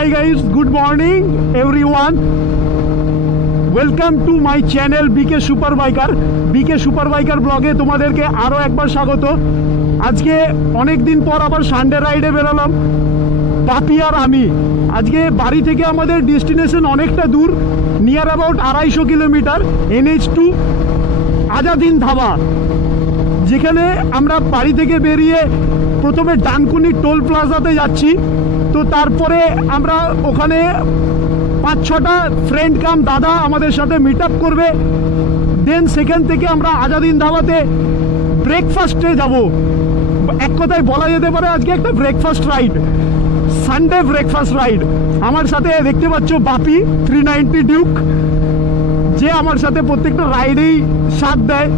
Hi guys, good morning everyone. Welcome to my channel BK Superbiker. BK Superbiker ব্লগে তোমাদেরকে আরও একবার স্বাগত। আজকে অনেক দিন পর আবার সানডে রাইডে বেরোলাম বাপি আর আমি। আজকে বাড়ি থেকে আমাদের ডেস্টিনেশন অনেকটা দূর, near about 250 kilometre, NH2 Azad হিন্দ ধাবা, যেখানে আমরা বাড়ি থেকে বেরিয়ে প্রথমে ডানকুনি টোল প্লাজাতে যাচ্ছি। তো তারপরে আমরা ওখানে 5-6টা ফ্রেন্ড কাম দাদা আমাদের সাথে মিট আপ করবে। দেন সেখান থেকে আমরা আজাদ হিন্দ ধাবাতে ব্রেকফাস্টে যাব। এক কথায় বলা যেতে পারে আজকে একটা breakfast ride, Sunday breakfast ride. আমার সাথে দেখতে পাচ্ছ বাপি 390 ডিউক, যে আমার সাথে প্রত্যেকটা রাইডেই সাথ দেয়।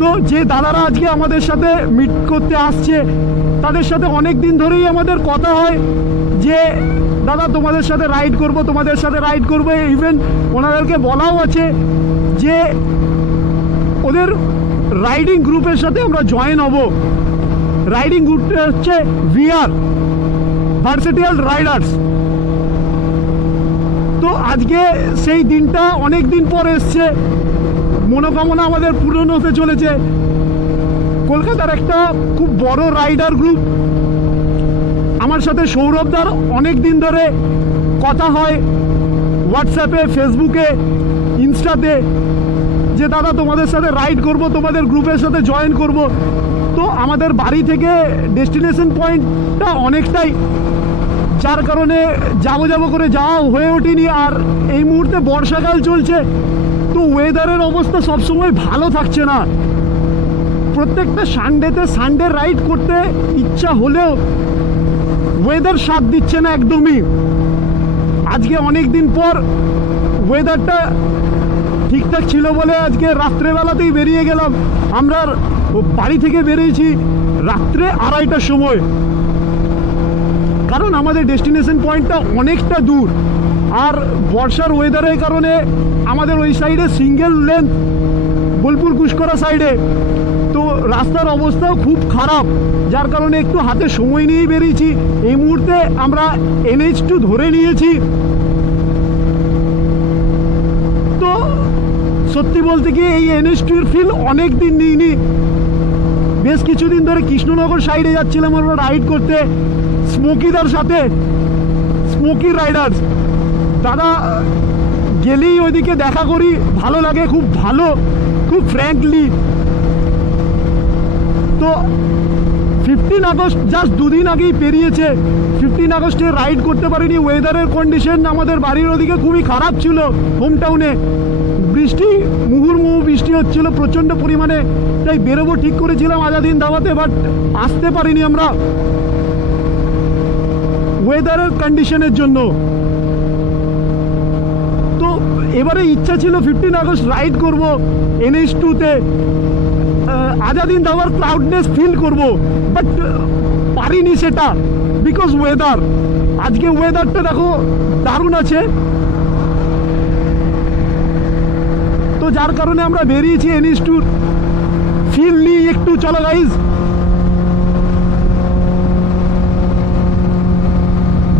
তো যে দাদারা আজকে আমাদের সাথে মিট করতে আসছে তাদের সাথে অনেক দিন ধরেই আমাদের কথা হয় যে দাদা তোমাদের সাথে রাইড করব, তোমাদের সাথে রাইড করবো। ইভেন ওনাদেরকে বলাও আছে যে ওদের রাইডিং গ্রুপের সাথে আমরা জয়েন হব। রাইডিং গ্রুপটা হচ্ছে VR, ভার্সেটাইল রাইডার্স। তো আজকে সেই দিনটা অনেক দিন পর এসছে, মনোকামনা আমাদের পূরণ হতে চলেছে। কলকাতার একটা খুব বড় রাইডার গ্রুপ, আমার সাথে সৌরভদার অনেক দিন ধরে কথা হয় হোয়াটসঅ্যাপে, ফেসবুকে, ইনস্টাতে, যে দাদা তোমাদের সাথে রাইড করব, তোমাদের গ্রুপের সাথে জয়েন করব। তো আমাদের বাড়ি থেকে ডেস্টিনেশন পয়েন্টটা অনেকটাই, যার কারণে যাবো করে যাওয়া হয়ে ওঠেনি। আর এই মুহূর্তে বর্ষাকাল চলছে, তো ওয়েদারের অবস্থা সবসময় ভালো থাকছে না। প্রত্যেকটা সানডে রাইড করতে ইচ্ছা হলেও ওয়েদার সাথ দিচ্ছে না একদমই। আজকে অনেক দিন পর ওয়েদারটা ঠিকঠাক ছিল বলে আজকে রাত্রেবেলাতেই বেরিয়ে গেলাম। আমরা বাড়ি থেকে বেরিয়েছি রাত্রে 2:30টার সময়, কারণ আমাদের ডেস্টিনেশন পয়েন্টটা অনেকটা দূর। আর বর্ষার ওয়েদারের কারণে আমাদের ওই সাইডে সিঙ্গেল লেন, বোলপুর কুশকরা সাইডে, তো রাস্তার অবস্থাও খুব খারাপ, যার কারণে একটু হাতে সময় নিয়েই বেরিয়েছি। এই মুহূর্তে আমরা NH2 ধরে নিয়েছি। তো সত্যি বলতে কি এই NH2-র ফিল অনেক দিন নিইনি। বেশ কিছুদিন ধরে কৃষ্ণনগর সাইডে যাচ্ছিলাম আমরা রাইড করতে স্মোকিদার সাথে, স্মোকি রাইডার্স। দাদা গেলেই ওইদিকে দেখা করি, ভালো লাগে, খুব ভালো, খুব ফ্র্যাঙ্কলি। তো 15 আগস্ট জাস্ট 2 দিন আগেই পেরিয়েছে। 15 আগস্টে রাইড করতে পারিনি, ওয়েদারের কন্ডিশন আমাদের বাড়ির ওদিকে খুবই খারাপ ছিল। হোম টাউনে বৃষ্টি, মুহুর্মুহু বৃষ্টি হচ্ছিল প্রচণ্ড পরিমাণে, তাই বেরোবো ঠিক করেছিলাম আজাদ হিন্দ ধাবাতে, বাট আসতে পারিনি আমরা ওয়েদারের কন্ডিশনের জন্য। তো এবারে ইচ্ছা ছিল 15 আগস্ট রাইড করব NH2-তে, আজাদ হিন্দ ধাবার ক্রাউডনেস ফিল করব, বাট পারিনি সেটা বিকজ ওয়েদার। আজকে ওয়েদারটা দেখো দারুণ আছে, তো যার কারণে আমরা বেরিয়েছি NH2-র ফিল নিই একটু। চলো গাইজ,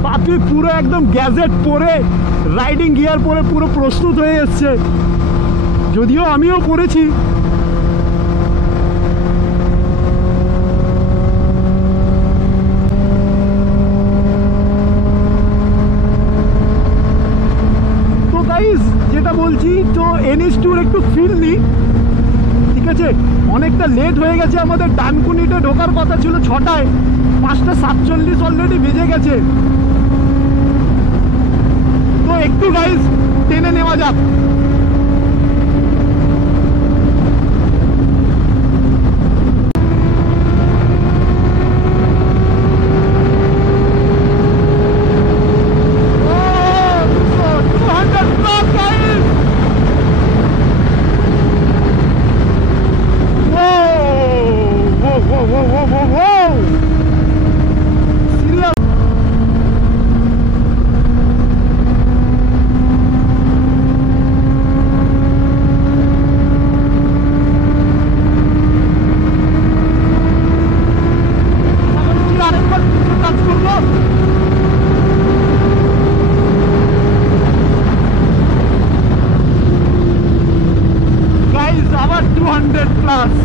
বাপি পুরো একদম গ্যাজেট পরে, রাইডিং গিয়ার পরে পুরো প্রস্তুত হয়ে এসছে, যদিও আমিও পরেছি। তো গাইজ যেটা বলছি, তো NH2-র একটু ফিল নিই, ঠিক আছে? অনেকটা লেট হয়ে গেছে আমাদের, ডানকুনিতে ঢোকার কথা ছিল 6টায়, 5:47 অলরেডি বেজে গেছে। তো একটু গাইজ টেনে নেওয়া যাক। প্লাস।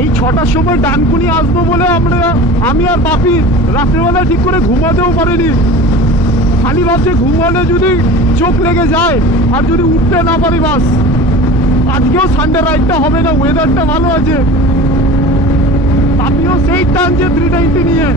এই 6টার সময় ডানকুনি আসবো বলে আমি আর বাপি রাত্রেবেলা ঠিক করে ঘুমাতেও পারিনি। খালি ভাবছে ঘুমালে যদি চোখ লেগে যায় আর যদি উঠতে না পারি বাস। আজকেও সানডে রাইডটা হবে না, ওয়েদারটা ভালো আছে। বাপিও সেই টানছে 390 নিয়ে।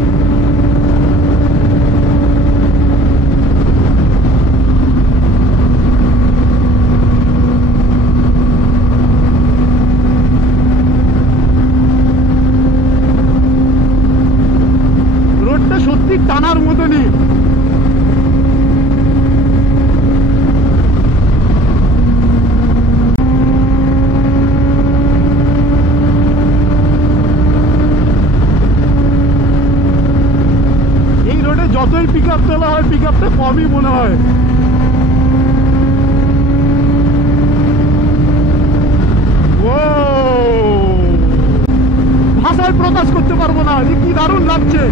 রোডটা সত্যি টানার মতনই। যতই পিক আপ তোলা হয়, পিক আপটা কমই মনে হয়। ও ভাষায় প্রকাশ করতে পারবো না যে কি দারুণ লাগছে।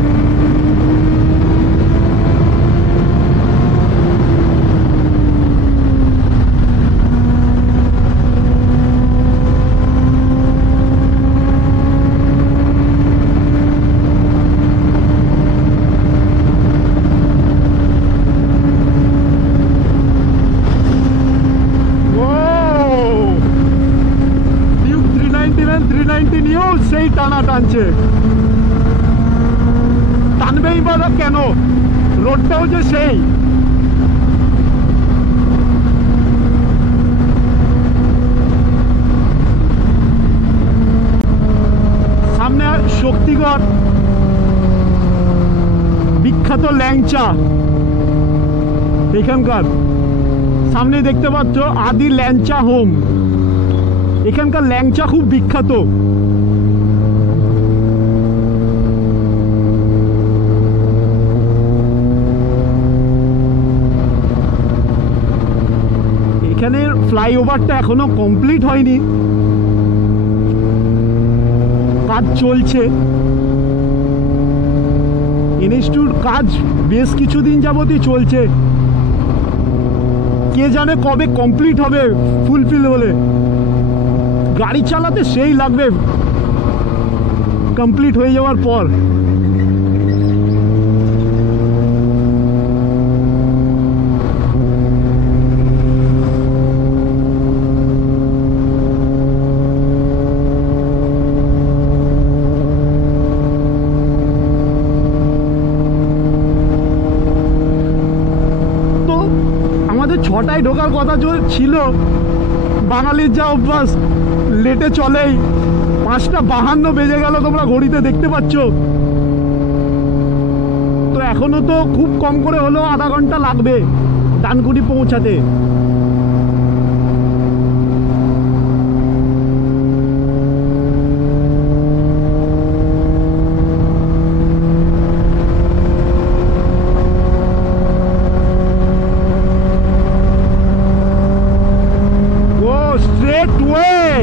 সেই টানা টানছে, টানবেই বা কেন, রোডটাও যে সেই। সামনে শক্তিগড়, বিখ্যাত ল্যাংচা এখানকার। সামনে দেখতে পাচ্ছ আদি ল্যাংচা হোম। এখানকার ল্যাংচা খুব বিখ্যাত। এখানের ফ্লাইওভারটা এখনো কমপ্লিট হয়নি, কাজ চলছে। NH2 কাজ বেশ কিছুদিন যাবতই চলছে, কে জানে কবে কমপ্লিট হবে, ফুলফিল হলে। গাড়ি চালাতে সেই লাগবে কমপ্লিট হয়ে যাওয়ার পর। তো আমাদের 6টায় ঢোকার কথা ছিল, বাঙালির যা অভ্যাস লেটে চলেই। 5:52 বেজে গেল, তোমরা ঘড়িতে দেখতে পাচ্ছ। তো এখনো তো খুব কম করে হলেও আধা ঘন্টা লাগবে ডানকুনি পৌঁছাতে। Straight way.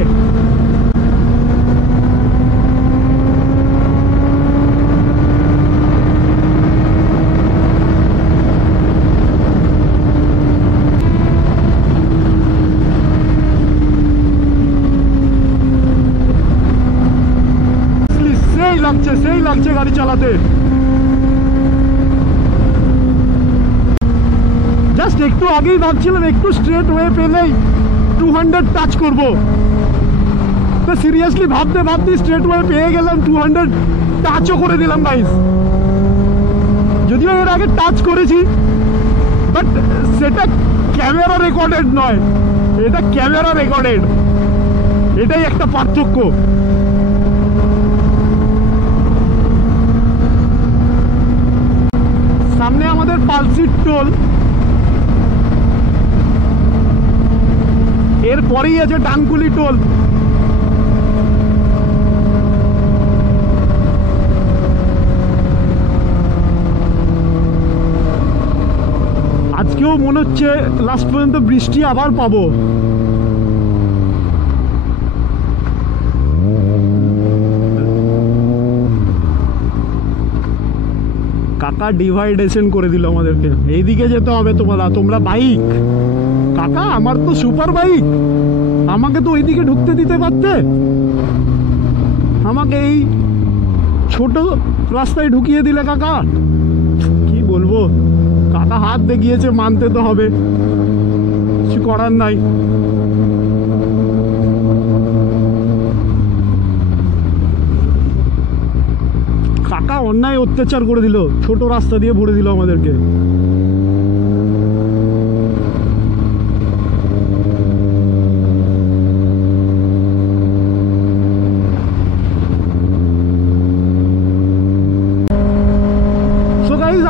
সেই লাগছে গাড়ি চালাতে। জাস্ট একটু আগেই ভাবছিলাম একটু স্ট্রেট ওয়ে পেলেই 200 টাচ করব। তো সিরিয়াসলি ভাবতে ভাবতে স্ট্রেট ওয়ে পেয়ে গেলাম, 200 টাচও করে দিলাম গাইস। যদিও এর আগে টাচ করেছি, বাট সেটা ক্যামেরা রেকর্ডেড নয়, এটা ক্যামেরা রেকর্ডেড। এটাই একটা পার্থক্য। সামনে আমাদের পালসির টোল, এরপরেই আছে ডানকুনি টোল। আজকেও মনে হচ্ছে লাস্ট পর্যন্ত বৃষ্টি আবার পাবো। কাকা ডিভাইডেশন করে দিল আমাদেরকে, এইদিকে যেতে হবে তোমরা বাইক। কাকা আমার তো সুপার বাইক, আমাকে তো ওইদিকে ঢুকতে দিতে পারতে, আমাকে এই ছোট রাস্তায় ঢুকিয়ে দিলে কাকা। কি বলবো, কাকা হাত দেখিয়েছে, মানতে তো হবে, কিছু করার নাই। কাকা অন্যায় অত্যাচার করে দিল, ছোট রাস্তা দিয়ে ভরে দিল আমাদেরকে।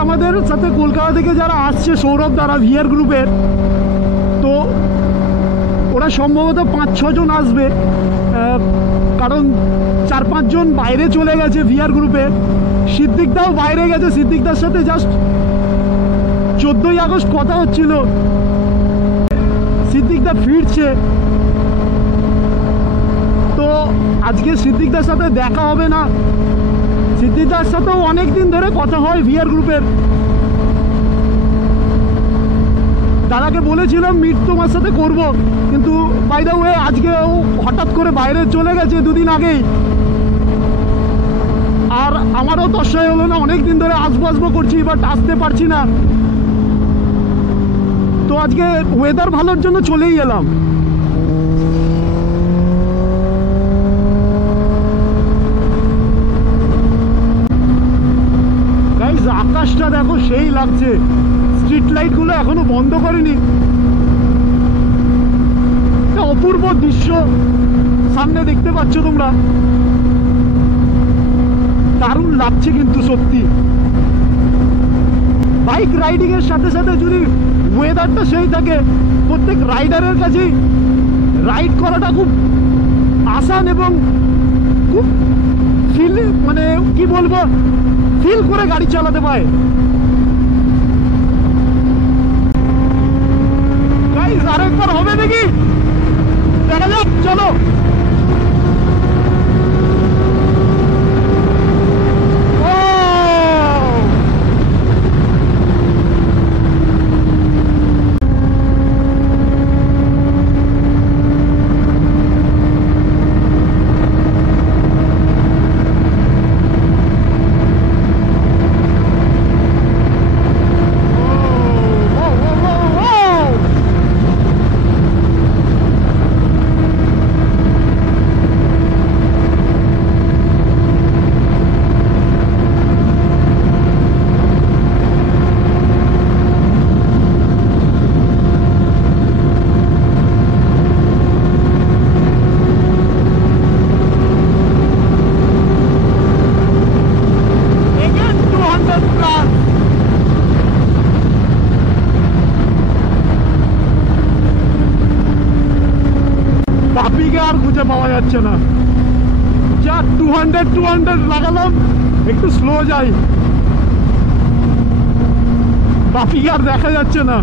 আমাদের সাথে কলকাতা থেকে যারা আসছে, সৌরভ দ্বারা ভিআর গ্রুপের, তো ওরা সম্ভবত 5-6 জন আসবে, কারণ 4-5 জন বাইরে চলে গেছে ভিআর গ্রুপে। সিদ্দিকদাও বাইরে গেছে, সিদ্দিকদার সাথে জাস্ট 14ই আগস্ট কথা হচ্ছিল, সিদ্দিকদা ফিরছে, তো আজকে সিদ্দিকদার সাথে দেখা হবে না। সিদ্দিকদার সাথেও অনেকদিন ধরে কথা হয় ভিআর গ্রুপের, দাদাকে বলেছিলাম মিট তোমার সাথে করব, কিন্তু বাই দ্য ওয়ে আজকে ও হঠাৎ করে বাইরে চলে গেছে 2 দিন আগেই, আর আমারও দশাই হলো না, অনেক দিন ধরে আসবো করছি, বাট আসতে পারছি না। তো আজকে ওয়েদার ভালোর জন্য চলেই এলাম। গাইস আকাশটা দেখো সেই লাগছে, স্ট্রিট লাইট গুলো এখনো বন্ধ করেনি, অপূর্ব দৃশ্য সামনে দেখতে পাচ্ছ তোমরা, দারুণ লাগছে কিন্তু সত্যি। বাইক রাইডিং এর সাথে সাথে যদি ওয়েদারটা সেই থাকে, প্রত্যেক রাইডারের কাছেই রাইড করাটা খুব আসান এবং খুব ফিল, মানে কি বলবো, ফিল করে গাড়ি চালাতে পারে। গাইস আরেকবার হবে নাকি, দেখা যাক, চলো। আর খুঁজে পাওয়া যাচ্ছে না, যা 200 লাগালাম, একটু স্লো যাই, বাপিকে আর দেখা যাচ্ছে না।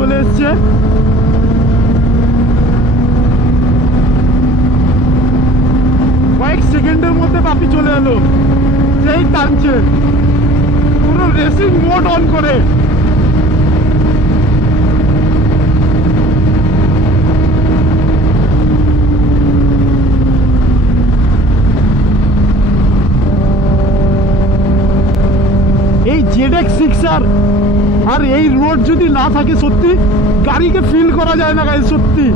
চলে এসছে, কয়েক সেকেন্ডের মধ্যে বাপি চলে এলো, সেই টানছে পুরো রেসিং মোড অন করে। এই ZX6R আর এই রোড যদি না থাকে, সত্যি গাড়িকে ফিল করা যায় না গাইস। সত্যি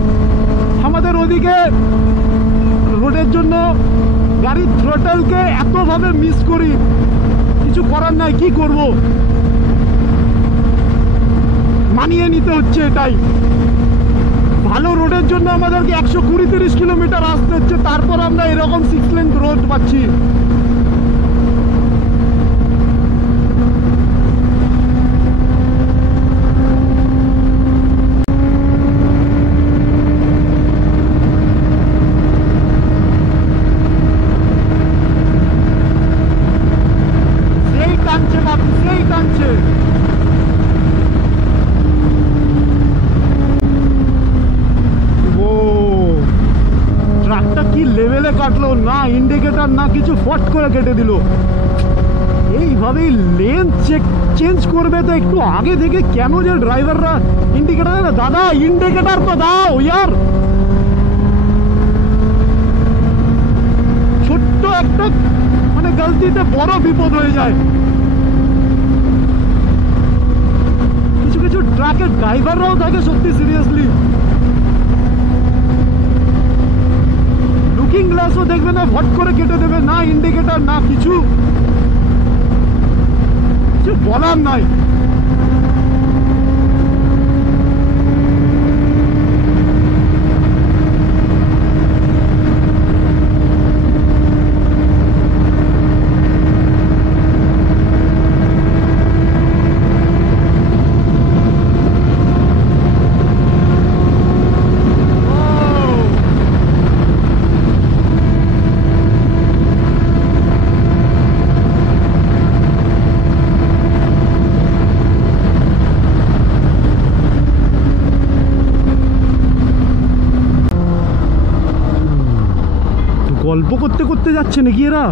আমাদের ওদিকে রোডের জন্য গাড়ির থ্রোটলকে এতভাবে মিস করি, কিছু করার নাই, কি করব, মানিয়ে নিতে হচ্ছে এটাই। ভালো রোডের জন্য আমাদেরকে 120-30 কিলোমিটার আসতে হচ্ছে, তারপর আমরা এরকম 6 লেন রোড পাচ্ছি। না ইন্ডিকেটর না কিছু, ফট করে কেটে দিল। এইভাবেই লেন চেঞ্জ করবে তো একটু আগে থেকে কেন যে ড্রাইভাররা ইন্ডিকেটর দেয় না? দাদা ইন্ডিকেটর তো দাও ইয়ার। ছোট্ট একটা মানে গলতিতে বড় বিপদ হয়ে যায়। কিছু কিছু ট্রাকের ড্রাইভাররাও থাকে সত্যি সিরিয়াসলি। লুকিং গ্লাসও দেখবে না, ফট করে কেটে দেবে, না ইন্ডিকেটর না কিছু বলার নাই। গল্প করতে করতে যাচ্ছে নাকি এরা?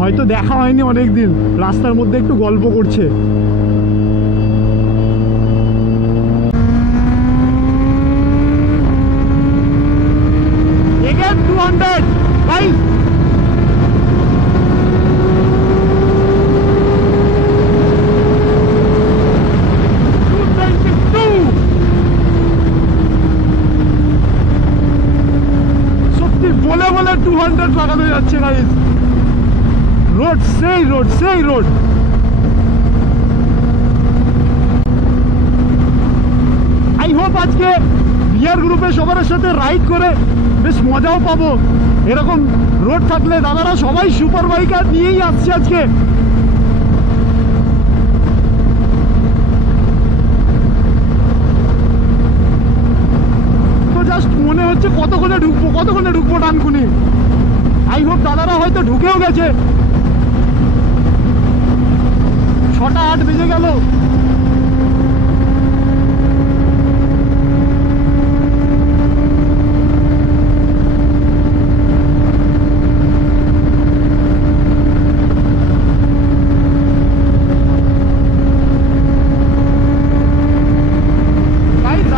হয়তো দেখা হয়নি অনেকদিন, রাস্তার মধ্যে একটু গল্প করছে। Again 200 guys. বলে বলে 200 লাগানো যাচ্ছে গাইস। রোড সেই রোড সেই রোড। আই হোপ আজকে বিয়ার গ্রুপে সবার সাথে রাইড করে বেশ মজাও পাবো। এরকম রোড থাকলে দাদারা সবাই সুপার বাইকার নিয়েই আসছে আজকে। জাস্ট মনে হচ্ছে কতক্ষণে ঢুকবো ডানকুনি। আই হোপ দাদারা হয়তো ঢুকেও গেছে। 6টা 8 বেজে গেল।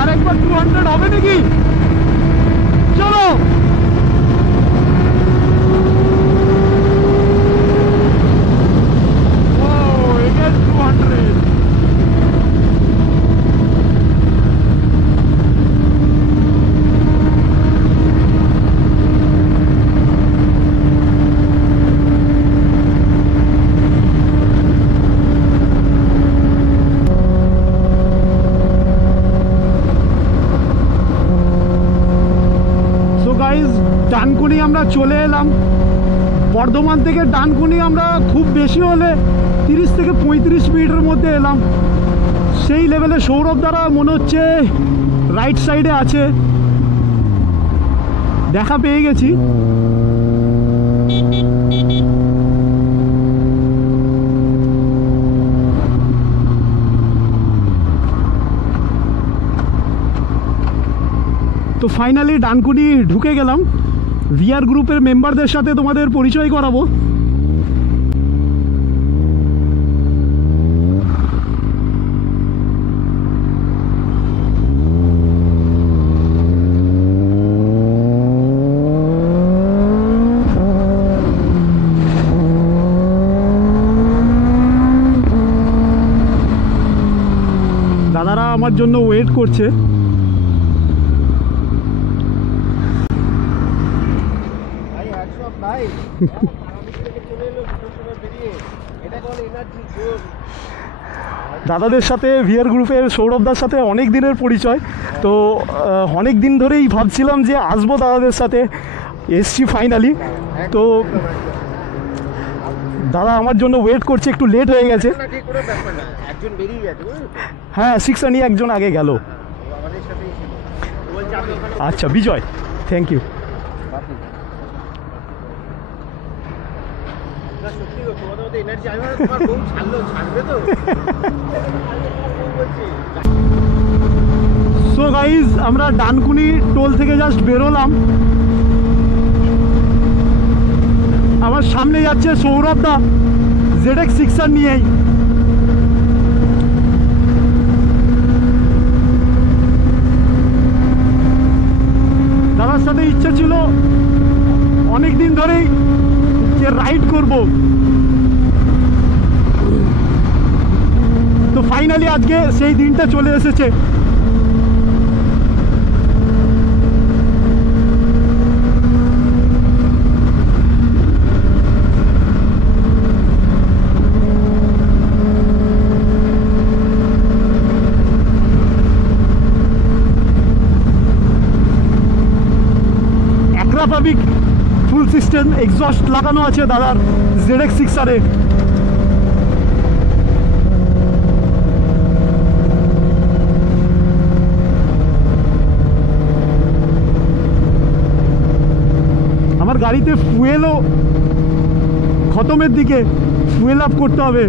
আরেকবার 200 হবে নাকি? চলো ডানকুনি আমরা চলে এলাম। বর্ধমান থেকে ডানকুনি আমরা খুব বেশি হলে 30 থেকে 35 মিনিটের মধ্যে এলাম। সেই লেভেলে সৌরভ দ্বারা মনে হচ্ছে রাইট সাইডে আছে, দেখা পেয়ে গেছি। তো ফাইনালি ডানকুনি ঢুকে গেলাম। ভিআর গ্রুপের মেম্বারদের সাথে তোমাদের পরিচয় করাবো। দাদারা আমার জন্য ওয়েট করছে। দাদাদের সাথে ভিআর গ্রুপের সৌরভদার সাথে অনেক দিনের পরিচয়। তো অনেক দিন ধরেই ভাবছিলাম যে আসবো দাদাদের সাথে, এসছি ফাইনালি। তো দাদা আমার জন্য ওয়েট করছে, একটু লেট হয়ে গেছে। হ্যাঁ 6 নিয়ে একজন আগে গেল। আচ্ছা Bijoy, thank you. So so guys আমরা ডানকুনি টোল থেকে জাস্ট বেরোলাম। আমার সামনে যাচ্ছে সৌরভ দা ZX6R নিয়েই। দাদার সাথে ইচ্ছে ছিল অনেক দিন ধরেই যে রাইড করব, তো ফাইনালি আজকে সেই দিনটা চলে এসেছে। অ্যাক্রাফাবিক ফুল সিস্টেম এক্সস্ট লাগানো আছে দাদার ZX6R-এ। আমার গাড়িতে ফুয়েলও খতমের দিকে, ফুয়েল আপ করতে হবে।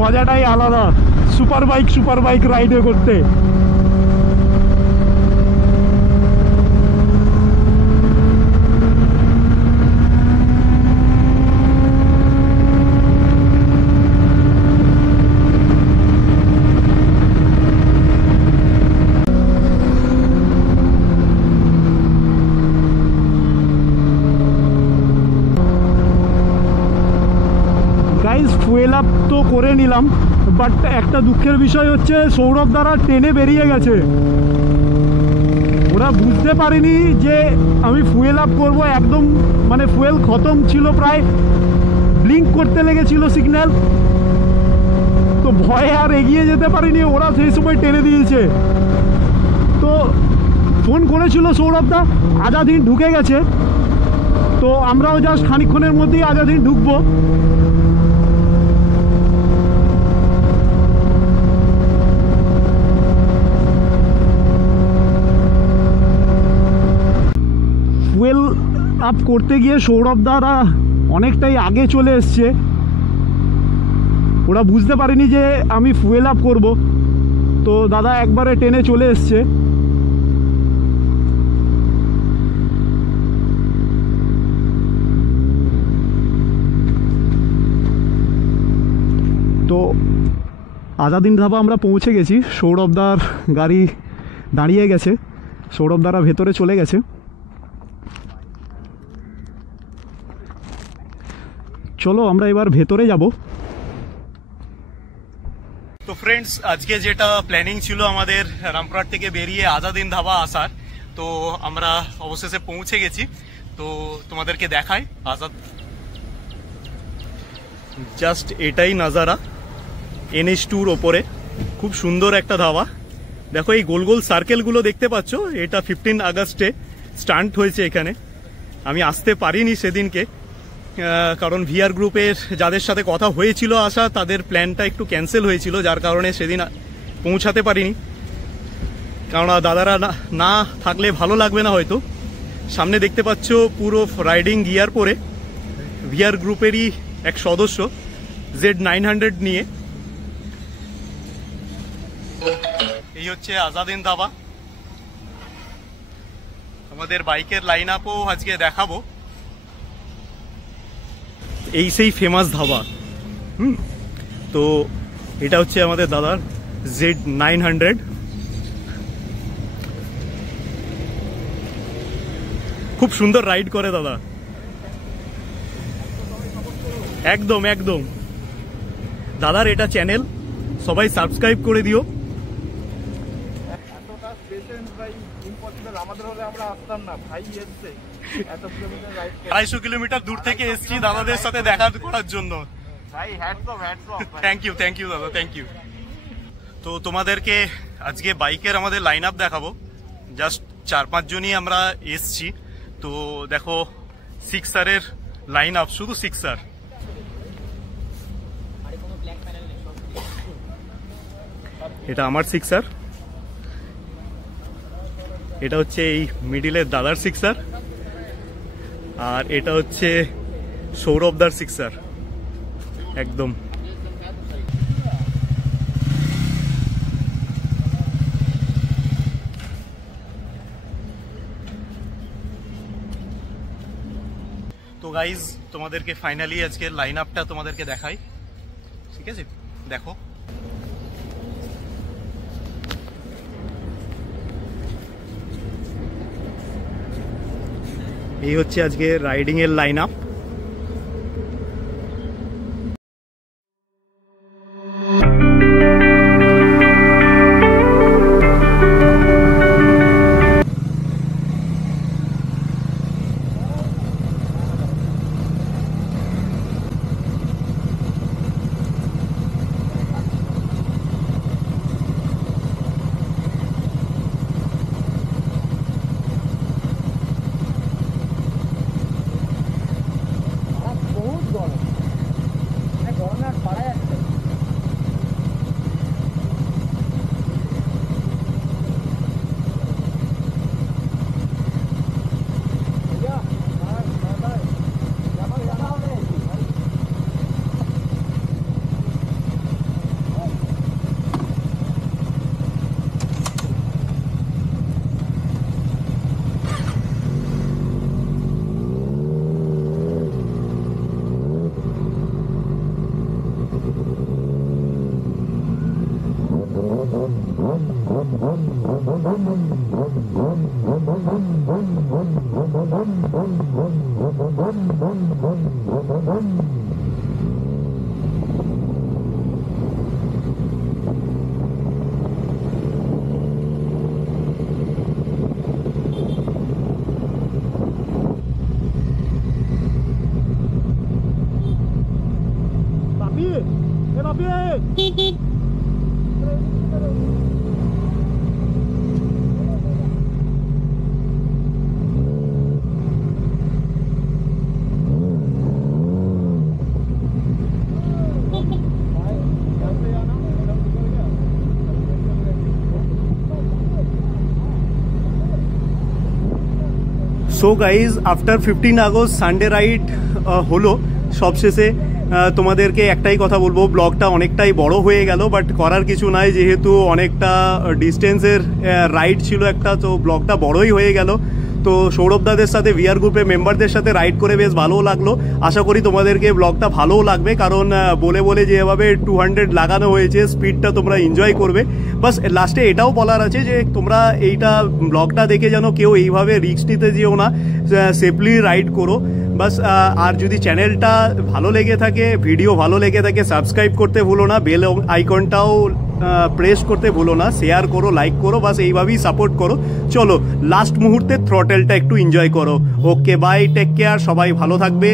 মজাটাই আলাদা সুপার বাইক রাইডে করতে। ফুয়েল আপ তো করে নিলাম, বাট একটা দুঃখের বিষয় হচ্ছে সৌরভ দ্বারা ট্রেনে বেরিয়ে গেছে। ওরা বুঝতে পারেনি যে আমি ফুয়েল আপ করবো, একদম মানে ফুয়েল খতম ছিল, প্রায় ব্লিঙ্ক করতে লেগেছিল সিগন্যাল, তো ভয়ে আর এগিয়ে যেতে পারিনি। ওরা সেই সময় টেনে দিয়েছে। তো ফোন করেছিল সৌরভ দা, আজাদিন ঢুকে গেছে, তো আমরাও জাস্ট খানিকক্ষণের মধ্যেই আজাদিন ঢুকবো। ফুয়েল আপ করতে গিয়ে সৌরভ দারা অনেকটাই আগে চলে এসছে। ওরা বুঝতে পারেনি যে আমি ফুয়েল আপ করব, তো দাদা একবারে টেনে চলে এসছে। তো আজাদিন ধাবা আমরা পৌঁছে গেছি। সৌরভদার গাড়ি দাঁড়িয়ে গেছে, সৌরভদারা ভেতরে চলে গেছে। চলো আমরা এবার ভেতরে যাব। তো ফ্রেন্ডস, আজকে যেটা প্ল্যানিং ছিল আমাদের রামপুরহাট থেকে বেরিয়ে আজাদিন ধাবা আসার, তো আমরা অবশেষে পৌঁছে গেছি। তো তোমাদেরকে দেখাই আজাদ, জাস্ট এটাই নাজারা NH2-র ওপরে। খুব সুন্দর একটা ধাবা। দেখো এই গোল গোল সার্কেলগুলো দেখতে পাচ্ছ, এটা 15 আগস্টে স্টান্ট হয়েছে এখানে। আমি আসতে পারিনি সেদিনকে, কারণ ভিআর গ্রুপের যাদের সাথে কথা হয়েছিল আসা, তাদের প্ল্যানটা একটু ক্যান্সেল হয়েছিল, যার কারণে সেদিন পৌঁছাতে পারিনি। কারণ দাদারা না থাকলে ভালো লাগবে না হয়তো। সামনে দেখতে পাচ্ছ পুরো রাইডিং গিয়ার পরে ভিআর গ্রুপেরই এক সদস্য Z900 নিয়ে। এই হচ্ছে আজাদিন ধাবা। আমাদের বাইকের লাইন আপও আজকে দেখাবো। এই সেই ফেমাস ধাবা। তো এটা হচ্ছে আমাদের দাদার Z900। খুব সুন্দর রাইড করে দাদা, একদম একদম। দাদার এটা চ্যানেল, সবাই সাবস্ক্রাইব করে দিও। 250 কিলোমিটার দূর থেকে এসেছি দাদাদের সাথে দেখা করার জন্য। থ্যাংক ইউ দাদা, থ্যাংক ইউ। তো তোমাদেরকে আজকে বাইকের আমাদের লাইন আপ দেখাবো। জাস্ট 4-5 জনই আমরা এসছি। তো দেখো 6R-এর লাইন আপ, শুধু 6R। এটা আমার 6R, এটা হচ্ছে এই মিডিলের দাদার 6R, আর এটা হচ্ছে সৌরভদার 6R একদম। তো গাইজ, তোমাদেরকে ফাইনালি আজকে লাইন আপটা তোমাদেরকে দেখাই, ঠিক আছে? দেখো এই হচ্ছে আজকে রাইডিং এর line up. So guys, after 15 August Sunday ride হলো সবশেষে। তোমাদেরকে একটাই কথা বলবো, ব্লগটা অনেকটাই বড় হয়ে গেল, বাট করার কিছু নাই, যেহেতু অনেকটা ডিস্টেন্সের রাইড ছিল একটা, তো ব্লগটা বড়ই হয়ে গেল। তো সৌরভদাদের সাথে ভিআর গ্রুপে মেম্বারদের সাথে রাইড করে বেশ ভালোও লাগলো। আশা করি তোমাদেরকে ব্লগটা ভালোও লাগবে, কারণ বলে বলে যেভাবে 200 লাগানো হয়েছে, স্পিডটা তোমরা এনজয় করবে। বাস লাস্টে এটাও বলার আছে যে তোমরা এইটা ব্লগটা দেখে যেন কেউ এইভাবে রিস্ক নিতে যেও না, সেফলি রাইড করো বাস। আর যদি চ্যানেলটা ভালো লেগে থাকে, ভিডিও ভালো লেগে থাকে, সাবস্ক্রাইব করতে ভুলো না, বেল আইকনটাও প্রেস করতে ভুলো না, শেয়ার করো, লাইক করো, বাস এইভাবেই সাপোর্ট করো। চলো লাস্ট মুহূর্তে থ্রটেলটা একটু এনজয় করো। ওকে বাই, টেক কেয়ার, সবাই ভালো থাকবে।